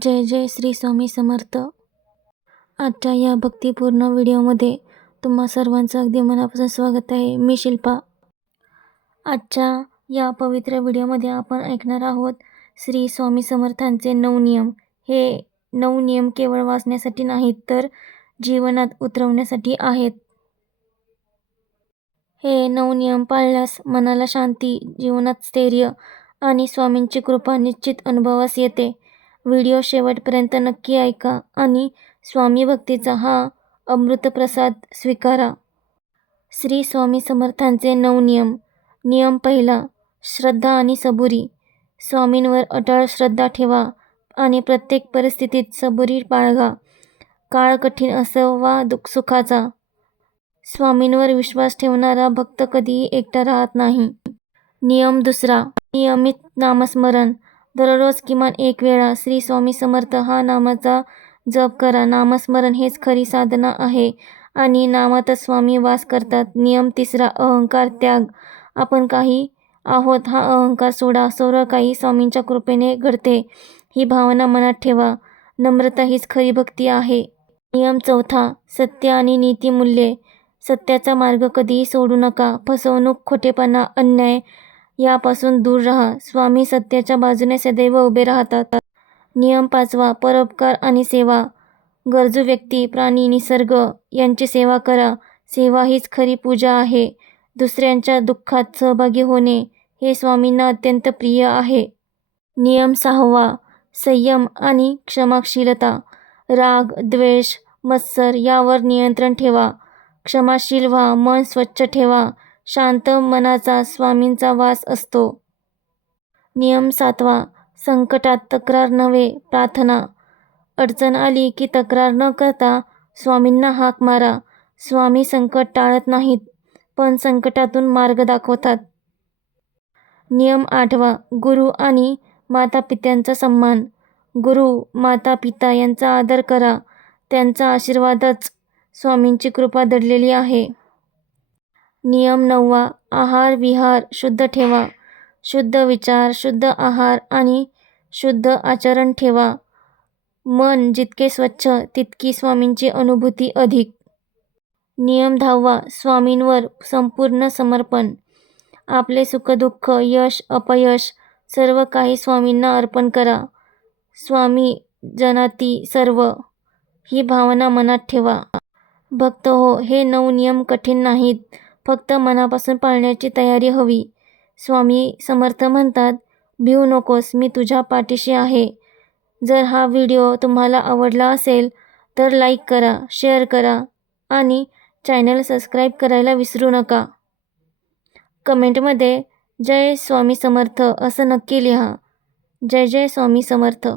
जय जय श्री स्वामी समर्थ. आजच्या या भक्तिपूर्ण व्हिडिओमध्ये तुम्हा सर्वांचं अगदी मनापासून स्वागत आहे. मी शिल्पा. आजच्या या पवित्र व्हिडिओमध्ये आपण ऐकणार आहोत श्री स्वामी समर्थांचे नऊ नियम. हे नऊ नियम केवळ वाचण्यासाठी नाहीत तर जीवनात उतरवण्यासाठी आहेत. हे नऊ नियम पाळल्यास मनाला शांती जीवनात स्थैर्य आणि स्वामींची कृपा निश्चित अनुभवास येते. व्हिडिओ शेवटपर्यंत नक्की ऐका आणि स्वामी भक्तीचा हा अमृतप्रसाद स्वीकारा. श्री स्वामी समर्थांचे नऊ नियम. नियम पहिला श्रद्धा आणि सबुरी. स्वामींवर अटळ श्रद्धा ठेवा आणि प्रत्येक परिस्थितीत सबुरी बाळगा. काळ कठीण असो वा दुःख सुखाचा. स्वामींवर विश्वास ठेवणारा भक्त कधीही एकटा राहत नाही. नियम दुसरा नियमित नामस्मरण. दररोज किमान एक वेळा श्री स्वामी समर्थ हा नामाचा जप करा. नामस्मरण हेच खरी साधना आहे. आणि नामातच स्वामी वास करतात. नियम तिसरा अहंकार त्याग. आपण काही आहोत हा अहंकार सोडा. सर्व काही स्वामींच्या कृपेने घडते. ही भावना मनात ठेवा. नम्रता हीच खरी भक्ती आहे. नियम चौथा सत्य आणि नीतिमूल्ये. सत्याचा मार्ग कधीही सोडू नका. फसवणूक खोटेपणा अन्याय यापासून दूर राहा. स्वामी सत्याच्या बाजूने सदैव उभे राहतात. नियम पाचवा परोपकार आणि सेवा. गरजू व्यक्ती प्राणी निसर्ग यांची सेवा करा. सेवा हीच खरी पूजा आहे. दुसऱ्यांच्या दुःखात सहभागी होणे हे स्वामींना अत्यंत प्रिय आहे. नियम सहावा संयम आणि क्षमाशीलता. राग द्वेष मत्सर यावर नियंत्रण ठेवा. क्षमाशील व्हा मन स्वच्छ ठेवा. शांत मनाचा स्वामींचा वास असतो. नियम सातवा संकटात तक्रार नव्हे प्रार्थना. अडचण आली की तक्रार न करता स्वामींना हाक मारा. स्वामी संकट टाळत नाहीत पण संकटातून मार्ग दाखवतात. नियम आठवा गुरु आणि माता पित्यांचा सन्मान. गुरु माता पिता यांचा आदर करा. त्यांचा आशीर्वादच स्वामींची कृपा दडलेली आहे. नियम नववा आहार विहार शुद्ध ठेवा. शुद्ध विचार शुद्ध आहार आणि शुद्ध आचरण ठेवा. मन जितके स्वच्छ तितकी स्वामींची अनुभूती अधिक. नियम धाववा स्वामींवर संपूर्ण समर्पण. आपले सुखदुःख यश अपयश सर्व काही स्वामींना अर्पण करा. स्वामी जनाती सर्व. ही भावना मनात ठेवा. भक्त हो हे नऊ नियम कठीण नाहीत. फक्त मनापासून पाळण्याची तयारी हवी. स्वामी समर्थ म्हणतात भिऊ नकोस मी तुझ्या पाठीशी आहे. जर हा व्हिडिओ तुम्हाला आवडला असेल तर लाईक करा शेअर करा आणि चॅनल सबस्क्राईब करायला विसरू नका. कमेंटमध्ये जय स्वामी समर्थ असं नक्की लिहा. जय जय स्वामी समर्थ.